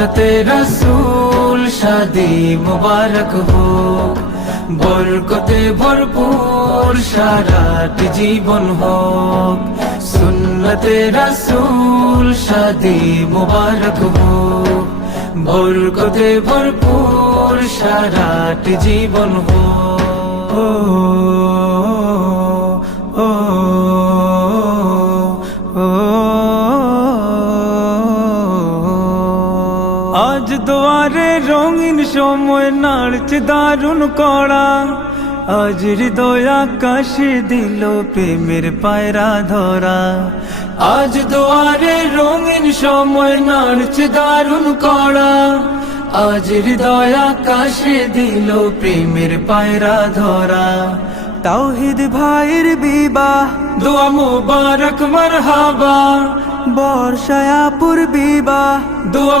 সুন্নতে রাসূল শাদি মুবারক হোক, বরকতে ভরপুর সারাটি জীবন হোক। সুন্নতে রাসূল শাদি মুবারক হোক, বরকতে ভরপুর সারাটি জীবন হোক। আজ দুয়ারে রঙিন সময় নাড়ছে দারুণ কড়া, আজ হৃদয় আকাশে দিল প্রেমের পায়রা ধরা। আজ দুয়ারে রঙিন সময় নাড়ছে দারুণ কড়া, আজ হৃদয় আকাশে দিল প্রেমের পায়রা ধরা। তাওহীদ ভাইয়ের বিবাহ, দোয়া মুবারক মারহাবা, বর্ষায়াপুর বিবাহ, দোয়া